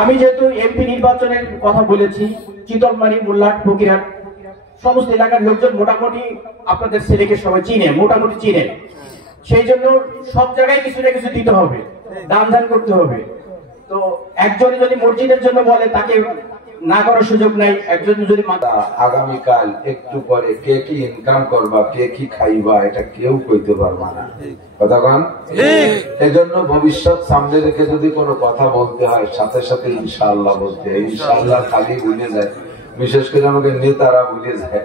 আমি যেহেতু এমপি নির্বাচনের কথা বলেছি, চিতলমারি, মোল্লাট, ফকিরহাট সমস্ত এলাকার লোকজন মোটামুটি আপনাদের ছেলেকে সবাই চিনে, মোটামুটি চিনে। সেই জন্য সব জায়গায় কিছু না কিছু দিতে হবে, দান ধান করতে হবে। তো একজন যদি মসজিদের জন্য বলে তাকে না করার সুযোগ নাই। একজন যদি আগামীকাল একটু পরে কে কি ইনকাম করবা, কে কি খাইবা, এটা কেউ কইতে পারবা না। কথা কন? এজন্য ভবিষ্যৎ সামনে রেখে যদি কোনো কথা বলতে হয় সাথে সাথে ইনশাআল্লাহ বলতে হয়। ইনশাআল্লাহ খালি ভুলে যায়, বিশেষ করে আমাকে নেতারা ভুলে যায়।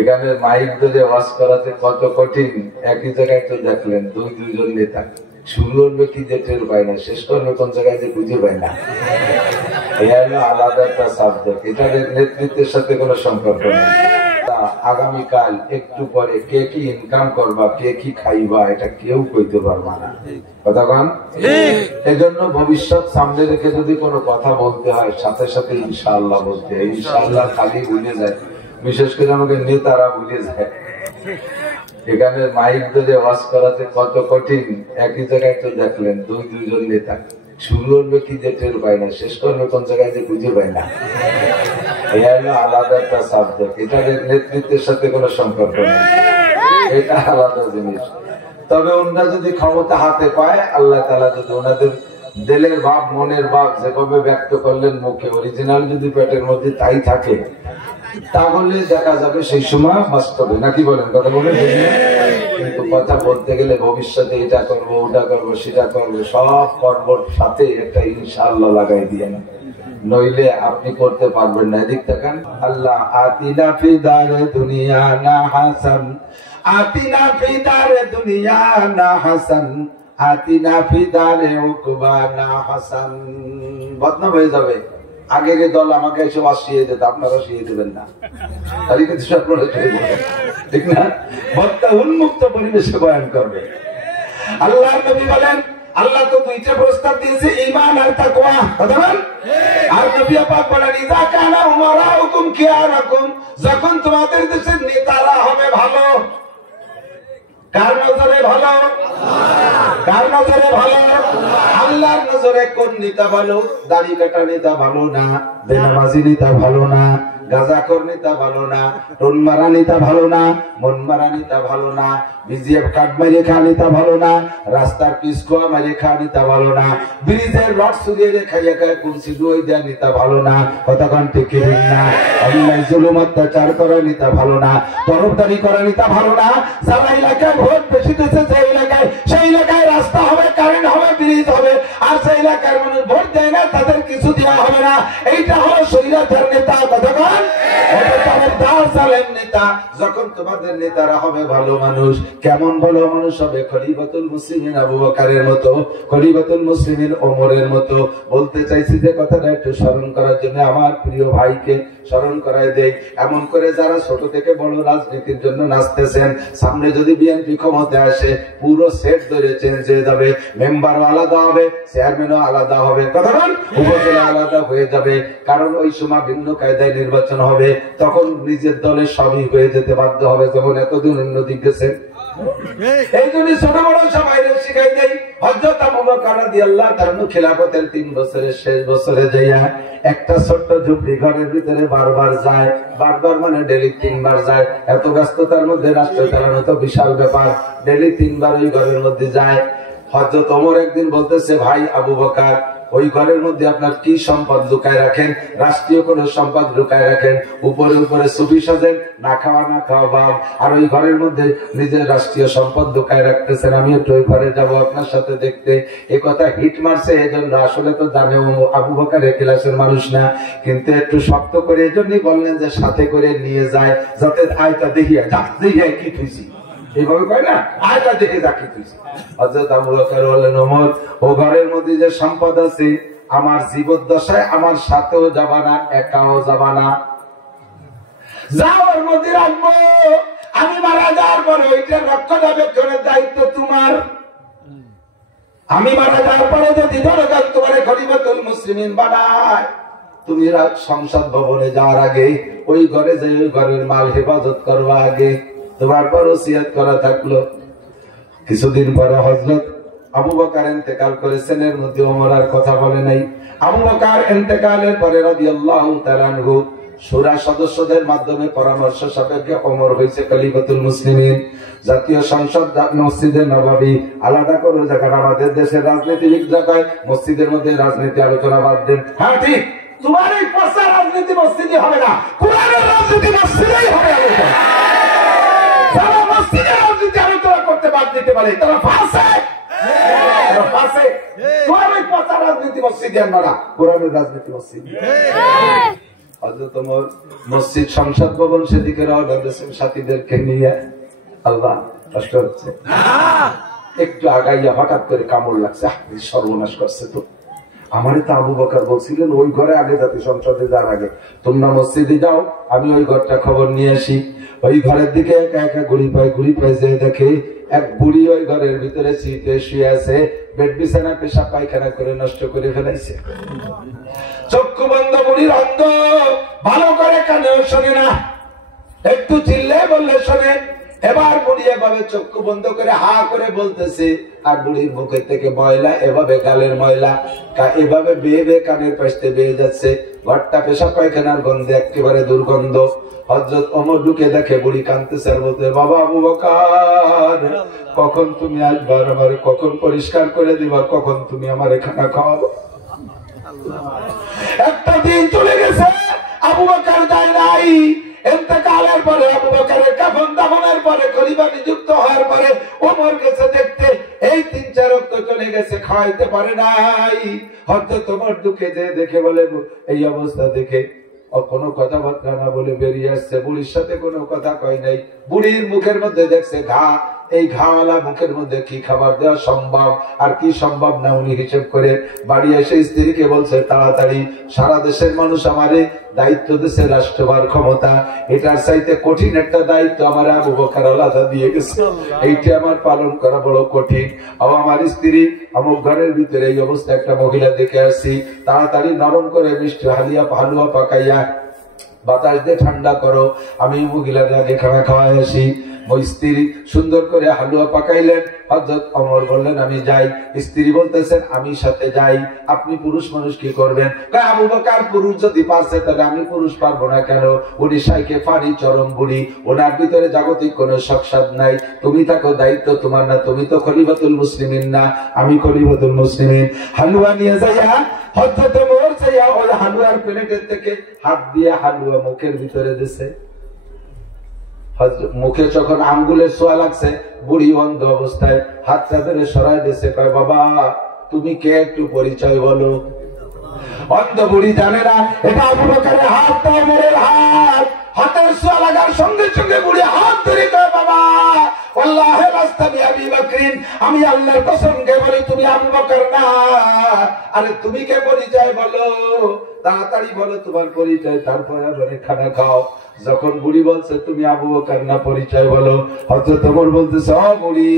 এখানে মাইক ধরে ওয়াজ করাতে কত কঠিন। একই জায়গায় তো দেখলেন দুইজন নেতা শুরু করবে কি যে টের পায় না, শেষ করবে কোন জায়গায় যে বুঝে পায় না। আলাদা একটা সাবজেক্ট, এটা নেতৃত্বের সাথে কোনো সম্পর্ক নেই। আগামীকাল একটু পরে কে কি ইনকাম করবা, কে কি খাইবা, এটা কেউ কইতে পারবা না। কথা কন? এজন্য ভবিষ্যৎ সামনে রেখে যদি কোনো কথা বলতে হয় সাথে সাথে ইনশাআল্লাহ বলতে হয়। ইনশাআল্লাহ খালি ভুলে যায়, বিশেষ করে আমাকে নেতারা ভুলে যায়। এখানে মাইক ধরে ওয়াজ করাতে কত কঠিন। একই জায়গায় তো দেখলেন দুইজন নেতা শুরু করবে কি যে টের পায় না, শেষ করবে কোন জায়গায় যে বুঝে পায় না। আলাদা একটা সাবজেক্ট, এটা নেতৃত্বের সাথে কোনো সম্পর্ক নেই, এটা আলাদা জিনিস। তবে ওনারা যদি ক্ষমতা হাতে পায়, আল্লাহ তাআলা যদি ওনাদের দিলের ভাব, মনের ভাব যেভাবে ব্যক্ত করলেন মুখে, অরিজিনাল যদি পেটের মধ্যে তাই থাকে, তাহলে দেখা যাবে সেই সময় বাস্তবে। নাকি বলেন? কথা বলে। কিন্তু কথা বলতে গেলে ভবিষ্যতে এটা করবো, ওটা করবো, সেটা করবো, সব কর্মর সাথে একটা ইনশাআল্লাহ লাগাই দিয়ে না, নইলে আপনি করতে পারবেন না। এদিক থাকেন। আল্লাহ আতিনা ফি দারে দুনিয়া না হাসান, আতিনা ফি দারে দুনিয়া না হাসান, আতিনা ফি দারে উকবা না হাসান। বদনাম হয়ে যাবে। আগের দল আমাকে এসে আসিয়ে দিত, আপনারা আসিয়ে দেবেন না, তাহলে কিন্তু ঠিক না? বক্তা উন্মুক্ত পরিবেশে বয়ান করবে। আল্লাহ নবী বলেন, আল্লাহ তো দুইটা প্রস্তাব দিয়েছে, ঈমান আর তাকওয়া। কথা বলেন। আর নবী পাক বলেন, ইযা কানা উমারাউকুম কিয়ারাকুম, যখন তোমাদের দেশের নেতারা হবে ভালো। কার নজরে ভালো? কার নজরে ভালো? আল্লাহর নজরে কোন নেতা ভালো? দাড়ি কাটা নেতা ভালো না, বেনামাজি নেতা ভালো না, গাঁজাখোর নেতা ভালো না, টোন মারা নেতা ভালো না, মন মারা নেতা ভালো না, বিজিএফ কাট মারিয়ে খাওয়া নেতা ভালো না, রাস্তার পিস খোয়া মারিয়ে খাওয়া নেতা ভালো না, ব্রিজের রড সুরিয়ে খাইয়া খায় কুলসি ডুয়ে দেওয়া নেতা ভালো না। কতক্ষণ ঠিক না? অন্যায় জুলুম অত্যাচার করা নেতা ভালো না, তরফদারি করা নেতা ভালো না। যারা এলাকায় ভোট বেশি দিচ্ছে, যে এলাকায়, সেই এলাকায় রাস্তা হবে, কারেন্ট হবে, ব্রিজ হবে, আর সেই এলাকার মানুষ ভোট দেয় না, তাদের কিছু দেওয়া হবে না। এইটা হলো শরীয়তের নেতা। কতক্ষণ? নেতা। যখন তোমাদের নেতারা হবে ভালো মানুষ, কেমন ভালো মানুষ হবে? খলিফাতুল মুসলিমিন আবু বকরের মতো, খলিফাতুল মুসলিমিন ওমরের মতো। বলতে চাইছি যে কথাটা একটু স্মরণ করার জন্য আমার প্রিয় ভাইকে স্মরণ করায় দেই। এমন করে যারা ছোট থেকে বড় রাজনীতির জন্য নাচতেছেন, সামনে যদি বিএনপি ক্ষমতায় আসে, পুরো সেট ধরে চেঞ্জ হয়ে যাবে। মেম্বারও আলাদা হবে, চেয়ারম্যানও আলাদা হবে, কতক্ষণ উপজেলা আলাদা হয়ে যাবে। কারণ ওই সময় ভিন্ন কায়দায় নির্বাচন হবে, তখন নিজের দলের সবই হয়ে যেতে বাধ্য হবে, যখন এতদিন উন্নতি গেছে। এই জন্য ছোট বড় সবাই শিখাই দেয়। হযরত আবু বকর রাদিয়াল্লাহু তাআলা খিলাফতের 3 বছরের শেষ বছরে যাইয়া একটা ছোট্ট ঝুপড়ি ঘরের ভিতরে বারবার যায়। বারবার মানে ডেলি 3 বার যায়। এত ব্যস্ততার মধ্যে রাষ্ট্র চালানো তো বিশাল ব্যাপার, ডেলি 3 বার ওই ঘরের মধ্যে যায়। হযরত ওমর একদিন বলতেছে, ভাই আবু বকর, ওই ঘরের মধ্যে আপনার কি সম্পদ লুকায় রাখেন? রাষ্ট্রীয় কোন সম্পদ লুকায় রাখেন, উপরে উপরে ছবি সাজেন, না খাওয়া না খাওয়া ভাব, আর ওই ঘরের মধ্যে নিজের রাষ্ট্রীয় সম্পদ লুকায় রাখতেছেন। আমি একটু ওই ঘরে যাবো আপনার সাথে দেখতে। এ কথা হিট মারছে এজন্য, আসলে তো জানে আবু বকর এ ক্লাসের মানুষ না, কিন্তু একটু শক্ত করে এজন্যই বললেন যে সাথে করে নিয়ে যায়, যাতে আয়টা দেখিয়া যা দেখিয়া কি খুশি, এইভাবে কয় না, আয়টা দেখে যাকে খুশি। হযরত আবু বকর বললেন, ওমর, ও ঘরের মধ্যে যে সম্পদ আছে, আমার জীবদ্দশায় আমার সাথেও যাবা না, একাও যাবা না, যাও ওর মধ্যে রাখবো। আমি মারা যাওয়ার পরে ওইটা রক্ষণাবেক্ষণের দায়িত্ব তোমার। আমি মারা যাওয়ার পরে যদি দরকার তোমার খলিফাতুল মুসলিমিন বানায়, তুমি সংসদ ভবনে যাওয়ার আগে ওই ঘরে যে ওই ঘরের মাল হেফাজত করবা আগে। তোমার পর ওসিয়ত করা থাকলো। কিছুদিন পরে হযরত আবু বকর ইন্তেকাল করেছেন, এর মধ্যে ওমর আর কথা বলে নাই। আবু বকর ইন্তেকালের পরে রাদিয়াল্লাহু তাআলা আনহু শূরা সদস্যদের মাধ্যমে পরামর্শ সাপেক্ষে ওমর হয়েছে খলিফাতুল মুসলিমিন। জাতীয় সংসদ মসজিদে নববী আলাদা করে, যেখানে আমাদের দেশের রাজনীতিবিদরা কয় মসজিদের মধ্যে রাজনীতি আলোচনা বাদ দেন। হ্যাঁ ঠিক, তোমার এই পচা রাজনীতি মসজিদে হবে না, কোরআনের রাজনীতি মসজিদেই হবে আলোচনা। যারা মসজিদে রাজনীতি আলোচনা করতে বাদ দিতে পারে তারা ফাসিক, তারা ফাসিক। তোমার এই পচা রাজনীতি মসজিদে আনবা না, কোরআনের রাজনীতি মসজিদে। হযরত ওমর মসজিদ সংসদ ভবন সেদিকে রওনা দিয়েছেন সাথীদেরকে নিয়ে। আল্লাহ, কষ্ট হচ্ছে, একটু আগাইয়া হঠাৎ করে কামড় লাগছে, সর্বনাশ করছে। তো আমারে তো আবু বকর বলছিলেন ওই ঘরে আগে যাতে, সংসদে যাওয়ার আগে তোমরা মসজিদে যাও, আমি ওই ঘরটা খবর নিয়ে আসি। ওই ঘরের দিকে একা একা ঘুরি পাই যে দেখে এক বুড়ি ওই ঘরের ভিতরে শীতে শুয়ে আছে, বেড বিছানা পেশাব পায়খানা করে নষ্ট করে ফেলাইছে। চক্ষু বন্ধ, বুড়ির অন্ধ, ভালো করে কানেও শোনে না, একটু চিল্লে বললে শোনে। এবার বুড়ি এভাবে চক্ষু বন্ধ করে হা করে বলতেছে, আর বুড়ির মুখের থেকে ময়লা এভাবে গালের ময়লা এভাবে বেয়ে বেয়ে কানের পাশে বেয়ে যাচ্ছে। ঘরটা পেশাব পায়খানার গন্ধে একেবারে দুর্গন্ধ। হযরত ওমর ঢুকে দেখে বুড়ি কাঁদতেছে আর বলতে, বাবা আবু বকর, কখন তুমি আসবা, আমার কখন পরিষ্কার করে দিবা, কখন তুমি আমার খানা খাওয়াবো। একটা দিন চলে গেছে, আবু বকর যায় নাই। ইন্তেকালের পরে আবু বকরের কাফন দাফনের পরে খলিফা নিযুক্ত হওয়ার পরে ওমর গেছে দেখতে, এই 3-4 রক্ত চলে গেছে, খাওয়াইতে পারে নাই। হযরত ওমর ঢুকে যে দেখে বলে, এই অবস্থা দেখে কোনো কথাবার্তা না বলে বেরিয়ে আসছে, বুড়ির সাথে কোনো কথা কয় নাই। বুড়ির মুখের মধ্যে দেখছে ঘা, এই ঘাওয়ালা মুখের মধ্যে কি খাবার দেওয়া সম্ভব আর কি সম্ভব না উনি হিসেব করে বাড়ি এসে স্ত্রীকে বলছে, তাড়াতাড়ি সারা দেশের মানুষ আমারে দায়িত্ব দিচ্ছে, রাষ্ট্রভার ক্ষমতা, এটার চাইতে কঠিন একটা দায়িত্ব আমার আবু বকর আলাদা দিয়ে গেছে, এইটা আমার পালন করা বড় কঠিন। আমার স্ত্রী আমার ঘরের ভিতরে এই অবস্থা একটা মহিলা দেখে আসছি, তাড়াতাড়ি নরম করে মিষ্টি হালুয়া পাকাইয়া বাতাস দিয়ে ঠান্ডা করো, আমি মহিলার আগে খানা খাওয়াই আসি। ওই স্ত্রী সুন্দর করে হালুয়া পাকাইলেন। হযরত ওমর বললেন, আমি যাই। স্ত্রী বলতেছেন, আমি সাথে যাই। আপনি পুরুষ মানুষ কি করবেন? আবু বকর পুরুষ যদি পারছে তাহলে আমি পুরুষ পারবো না কেন? উনি সাইকে ফানি চরম বুড়ি, ওনার ভিতরে জাগতিক কোন শখসাদ নাই। তুমি থাকো, দায়িত্ব তোমার না, তুমি তো খলিফাতুল মুসলিমিন না, আমি খলিফাতুল মুসলিমিন। হালুয়া নিয়ে যাইয়া হযরত ওমর যাইয়া ওই হালুয়ার প্লেটের থেকে হাত দিয়ে হালুয়া মুখের ভিতরে দিছে। মুখে যখন আঙ্গুলের ছোঁয়া লাগছে, বুড়ি অন্ধ অবস্থায় হাতটা ধরে সরাই দিয়েছে, কয় বাবা তুমি কে, একটু পরিচয় বলো। অন্ধ বুড়ি জানে না এটা আবু বকরের হাত, ওমরের হাত। হাতের ছোঁয়া লাগার সঙ্গে সঙ্গে বুড়ি হাত ধরে কয়, বাবা ওয়াল্লাহি লাস্তামি আবি বকরিন, আমি আল্লাহর কসম কে বলি তুমি আবু বকর না। আরে তুমি কে, পরিচয় বলো, তাড়াতাড়ি বলো তোমার পরিচয়, তারপরে আবার খানা খাও। যখন বুড়ি বলছে তুমি আবু বকর না, পরিচয় বলো, হযরত ওমর বলতেছে, ও বুড়ি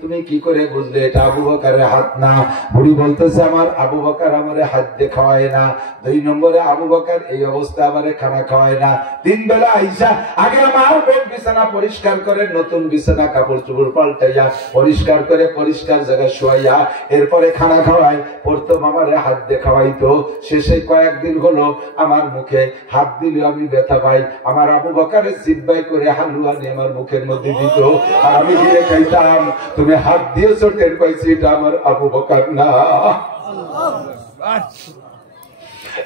তুমি কি করে বুঝলে এটা আবু বকরের হাত না? বুড়ি বলতেছে, আমার আবু বকর আমারে হাত দিয়ে খাওয়ায় না, 2 নম্বরে আবু বকর এই অবস্থা আমারে খানা খাওয়ায় না। 3 বেলা আইসা আগে আমার বেড বিছানা পরিষ্কার করে, নতুন বিছানা কাপড় চোপড় পাল্টাইয়া পরিষ্কার করে পরিষ্কার জায়গায় শোয়াইয়া এরপরে খানা খাওয়াই। প্রথম আমারে হাত দিয়ে খাওয়াইতো, শেষে কয়েকদিন হলো আমার মুখে হাত দিলে আমি ব্যথা পাই। আমার আবু বকরের জিব্বাই করে হালুয়া নিয়ে আমার মুখের মধ্যে দিত, আর আমি দিয়ে খাইতাম। তুমি হাত দিয়েছো, টের পাইছি এটা আমার আবু বকর না,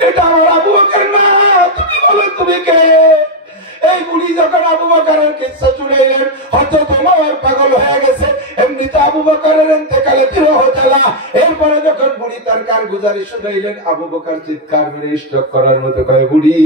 এটা আমার আবু বকর না। তুমি বলো তুমি কে? এই বুড়ি যখন আবু বকরের কিচ্ছা শুনাইলেন, হযরত ওমর পাগল হয়ে গেছে। এমনিতে আবু বকরের ইন্তেকালে বিরহ জ্বালা। এরপরে যখন বুড়ি তার কারগুজারি শুনাইলেন, আবু বকর চিৎকার মেরে স্ট্রোক করার মতো কয়, বুড়ি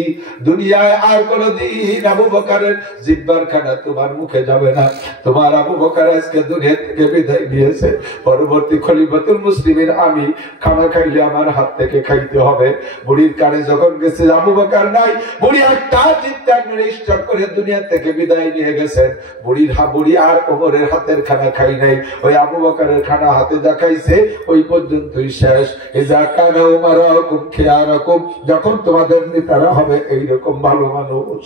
দুনিয়ায় আর কোনদিন আবু বকরের জিহ্বার খানা তোমার মুখে যাবে না। তোমার আবু বকর আজকে দুনিয়া থেকে বিদায় নিয়েছে, পরবর্তী খলিফাতুল মুসলিমিন আমি, খানা খাইলে আমার হাত থেকে খাইতে হবে। বুড়ির কানে যখন গেছে আবু বকর নাই, বুড়ি একটা চিৎকার মেরে স্ট্রোক করে দুনিয়া থেকে বিদায় নিয়ে গেছেন। বুড়ি আর ওমরের হাতের খানা খাই নাই, ওই আবু বকরের খানা হাতে দেখাইছে, ওই পর্যন্তই শেষ। ইজা কানা উমারাকুম খিয়ারাকুম, যখন তোমাদের নেতারা হবে এইরকম ভালো মানুষ।